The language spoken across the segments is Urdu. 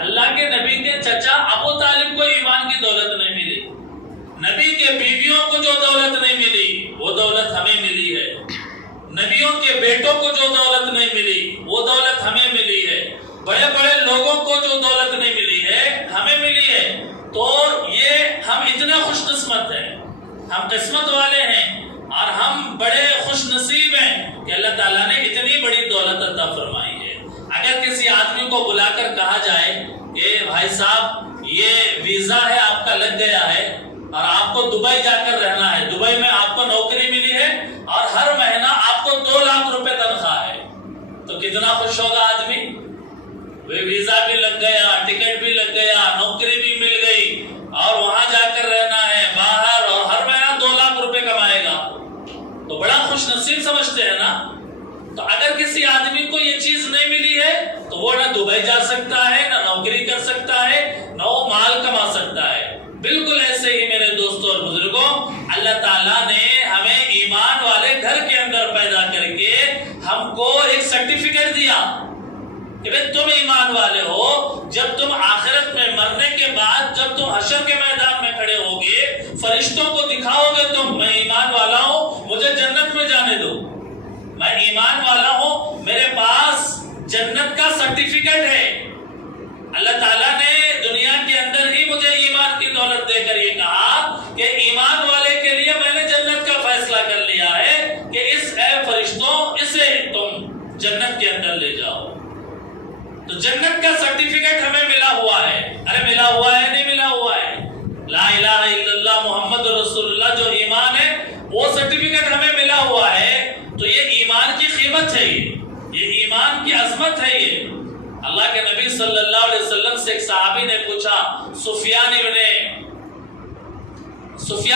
اللہ کے نبی کے چچا ابو طالب کو ایمان کی دولت نہیں ملی، نبی کے بیویوں کو جو دولت نہیں ملی وہ دولت ہمیں ملی ہے، نبیوں کے بیٹوں کو جو دولت نہیں ملی وہ دولت ہمیں ملی ہے، بڑے بڑے لوگوں کو جو دولت نہیں ملی ہے ہمیں ملی ہے۔ تو یہ ہم اتنے خوش قسمت ہیں، ہم قسمت والے ہیں، اور ہم بڑے خوش نصیب ہیں کہ اللہ تعالیٰ نے اتنی بڑی دولت عطا فرمائی ہے۔ اگر کسی آدمی کو بلا کر کہا جائے کہ بھائی صاحب یہ ویزا ہے آپ کا لگ گیا ہے اور آپ کو دبئی جا کر رہنا ہے، دبئی میں آپ کو نوکری ملی ہے اور ہر مہینہ آپ کو 2 لاکھ روپے تنخواہ ہے، تو کتنا خوش ہوگا آدمی؟ ویزا بھی لگ گیا، ٹکٹ بھی لگ گیا، نوکری بھی مل گئی اور وہاں جا کر رہنا ہے باہر، اور ہر مہینہ 2 لاکھ روپے کمائے گا، تو بڑا خوش نصیب سمجھتے ہیں نا۔ تو اگر کسی آدمی کو یہ چیز نہیں ملی ہے تو وہ نہ دبئی جا سکتا ہے، نہ نوکری کر سکتا ہے، نہ وہ مال کما سکتا ہے۔ بالکل ایسے ہی میرے دوستوں اور بزرگوں، اللہ تعالیٰ نے ہمیں ایمان والے گھر کے اندر پیدا کر کے ہم کو ایک سرٹیفکیٹ دیا کہ بھئی تم ایمان والے ہو۔ جب تم آخرت میں مرنے کے بعد جب تم حشر کے میدان میں کھڑے ہوگے، فرشتوں کو دکھاؤ گے تم، میں ایمان والا ہوں، مجھے جنت میں جانے دو، میں ایمان والا ہوں، میرے پاس جنت کا سرٹیفکیٹ ہے۔ اللہ تعالیٰ نے دنیا کے اندر ہی مجھے ایمان کی دولت دے کر یہ کہا کہ ایمان والے کے لیے میں نے جنت کا فیصلہ کر لیا ہے کہ اے فرشتوں اسے تم جنت کے اندر لے جاؤ۔ تو جنت کا سرٹیفکیٹ ہمیں ملا ہوا ہے۔ ارے ملا ہوا ہے نہیں ملا ہوا ہے؟ لا الہ الا اللہ محمد رسول اللہ جو ایمان ہے وہ سرٹیفکیٹ ہمیں ملا ہوا ہے۔ تو یہ ایمان کی قیمت ہے، یہ ایمان کی عظمت ہے۔ یہ اللہ کے نبی صلی اللہ علیہ وسلم سے ایک صحابی نے پوچھا، سفیان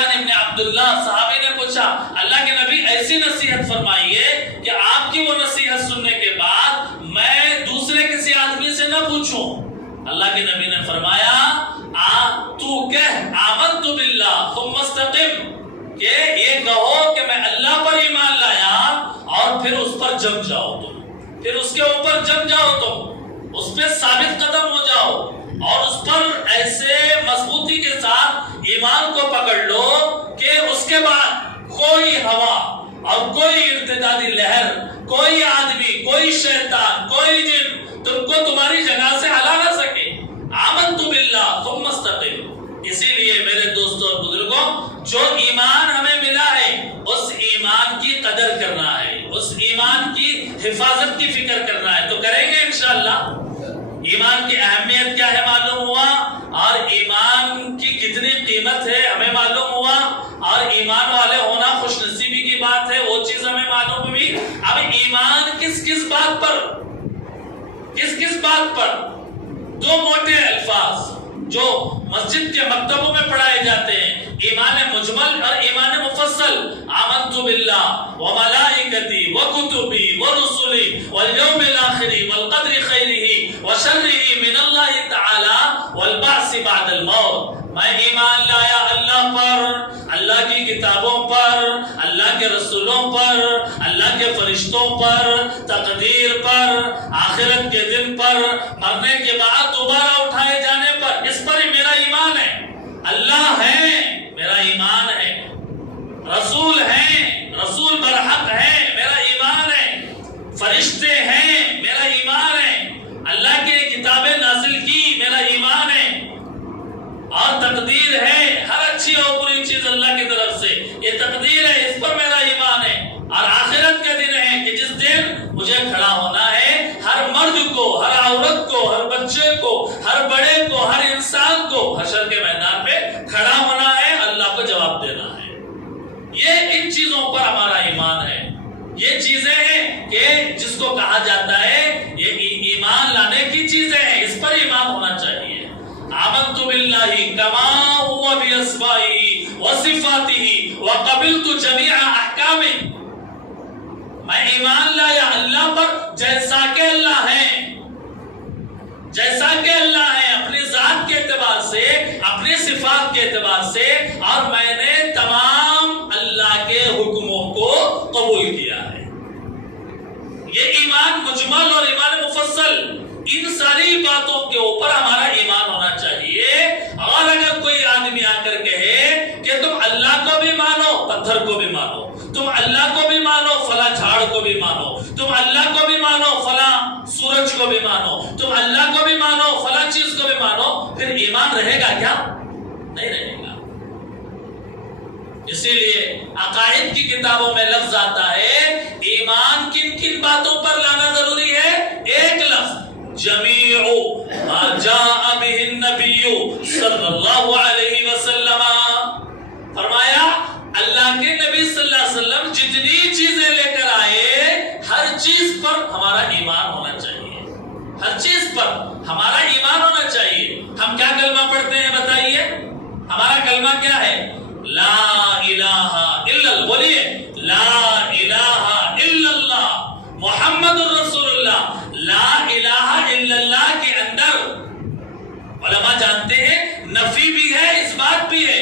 ابن عبداللہ صحابی نے پوچھا، اللہ کے نبی ایسی نصیحت فرمائیے کہ آپ کی وہ نصیحت سننے کے بعد میں دوسرے کسی آدمی سے نہ پوچھوں۔ اللہ کے نبی نے فرمایا، تو کہہ آمنت باللہ ثم استقم، کہ یہ کہو کہ میں اللہ پر ایمان لایا اور پھر اس پر جم جاؤ تم، پھر اس کے اوپر جم جاؤ تم، اس پہ ثابت قدم ہو جاؤ اور اس پر ایسے مضبوطی کے ساتھ ایمان کو پکڑ لو کہ اس کے بعد کوئی ہوا اور کوئی ارتدادی لہر، کوئی آدمی، کوئی شیطان، کوئی جن تم کو تمہاری جگہ سے ہلا نہ سکے۔ آمنت باللہ ثم استقم۔ اسی لیے میرے دوستوں اور بزرگوں، جو ایمان ہمیں ملا ہے اس ایمان کی قدر کرنا ہے، اس ایمان کی حفاظت کی فکر کرنا ہے، تو کریں گے انشاءاللہ۔ ایمان کی اہمیت کیا ہے معلوم ہوا، اور ایمان کی کتنی قیمت ہے ہمیں معلوم ہوا، اور ایمان والے ہونا خوش نصیبی کی بات ہے، وہ چیز ہمیں معلوم ہوئی۔ اب ایمان کس بات پر، کس بات پر؟ 2 موٹے الفاظ جو مسجد کے مکتبوں میں پڑھائے جاتے ہیں، ایمان مجمل اور ایمان مفصل۔ آمنت باللہ وملائکتی وکتبی ورسلی والیوم الآخر والقدر خیرہ وشرہ من اللہ تعالی والبعث بعد الموت۔ میں ایمان لایا اللہ پر، اللہ کی کتابوں پر، اللہ کے رسولوں پر، اللہ کے فرشتوں پر، تقدیر پر، آخرت کے دن پر، مرنے کے بعد دوبارہ اٹھائے جانے پر، اس پر ہی میرا ایمان ہے۔ اللہ ہے میرا ایمان ہے، رسول ہیں، رسول برحق ہے میرا ایمان ہے، فرشتے ہیں میرا ایمان ہے، اللہ کی کتابیں نازل کی میرا ایمان ہے، اور تقدیر ہے، ہر اچھی اور بری چیز اللہ کی طرف سے یہ تقدیر ہے، اس پر میرا ایمان ہے، اور آخرت کا دن ہے کہ جس دن مجھے کھڑا ہونا ہے، ہر مرد کو، ہر عورت کو، ہر بچے کو، ہر بڑے کو، ہر انسان کو حشر کے میدان پہ کھڑا ہونا ہے، اللہ کو جواب دینا ہے۔ یہ ان چیزوں پر ہمارا ایمان ہے، یہ چیزیں ہیں کہ جس کو کہا جاتا ہے یہ ایمان لانے کی چیزیں ہیں، اس پر ایمان ہونا چاہیے۔ آمنت باللہ کما ہوا باسمائہ وصفاتہ وقبلت جمیع احکامہ۔ میں ایمان لایا اللہ پر جیسا کہ اللہ ہے، جیسا کہ اللہ ہے اپنی ذات کے اعتبار سے، اپنی صفات کے اعتبار سے، اور میں نے تمام اللہ کے حکموں کو قبول کیا ہے۔ یہ ایمان مجمل اور ایمان مفصل، ان ساری باتوں کے اوپر ہمارا تم اللہ کو بھی مانو فلاں جھاڑ کو بھی مانو، تم اللہ کو بھی مانو فلاں سورج کو بھی مانو، تم اللہ کو بھی مانو فلاں چیز کو بھی مانو، پھر ایمان رہے گا کیا؟ نہیں رہے گا۔ اسی لیے عقائد کی کتابوں میں لفظ آتا ہے ایمان کن کن باتوں پر لانا ضروری ہے؟ ایک لفظ جمیع ما جاء به النبی صلی اللہ علیہ وسلم، فرمایا اللہ کے نبی صلی اللہ علیہ وسلم جتنی چیزیں لے کر آئے ہر چیز پر ہمارا ایمان ہونا چاہیے، ہر چیز پر ہمارا ایمان ہونا چاہیے۔ ہم کیا کلمہ پڑھتے ہیں بتائیے؟ ہمارا کلمہ کیا ہے؟ لا الہ الا اللہ، بولیے لا الہ الا اللہ محمد الرسول اللہ۔ لا الہ الا اللہ کے اندر علماء جانتے ہیں نفی بھی ہے اس بات بھی ہے۔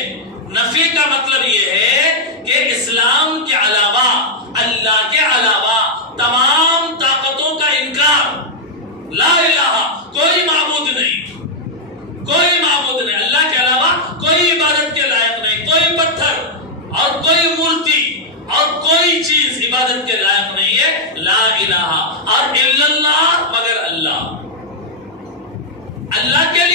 نفی کا مطلب یہ ہے کہ اسلام کے علاوہ، اللہ کے علاوہ تمام طاقتوں کا انکار۔ لا الہ، کوئی معبود نہیں، کوئی معبود نہیں، اللہ کے علاوہ کوئی عبادت کے لائق نہیں، کوئی پتھر اور کوئی مورتی اور کوئی چیز عبادت کے لائق نہیں ہے۔ لا الہ اور الا اللہ، مگر اللہ، اللہ کے لیے